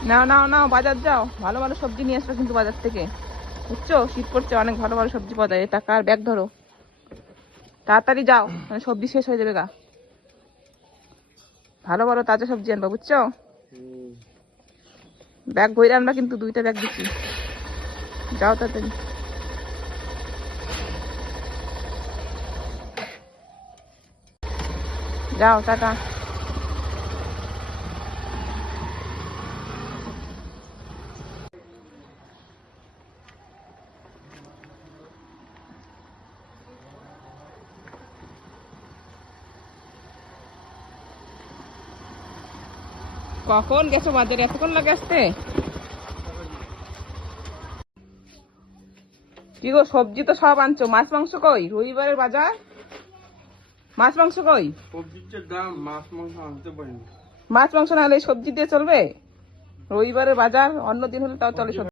নাও নাও নাও, বাজার যাও, ভালো ভালো সবজি নিয়ে আসবে কিন্তু বাজার থেকে, বুঝছো? শীত পড়ছে, অনেক ভালো ভালো সবজি পাওয়া যায়। টাকা আর ব্যাগ ধরো, তাড়াতাড়ি যাও, মানে সবজি শেষ হয়ে যাবে গা। ভালো ভালো তাজা সবজি আনবা, বুঝছো? ব্যাগ ভরে আনবা কিন্তু, 2টা ব্যাগ দিচ্ছি। যাও তাড়াতাড়ি, যাও, টাটা। কখন গেছো বাজারে? এতক্ষণ লাগে আসতে? কি গো, সবজি তো সব আনছো, মাছ মাংস কই? রবিবারের বাজার, মাছ মাংস কই? সবজির দাম, মাছ মাংস আনতে পারিনি। মাছ মাংস না হলে সবজি দিয়ে চলবে? রবিবারের বাজার, অন্য দিন হলে তাও চলে সবজি।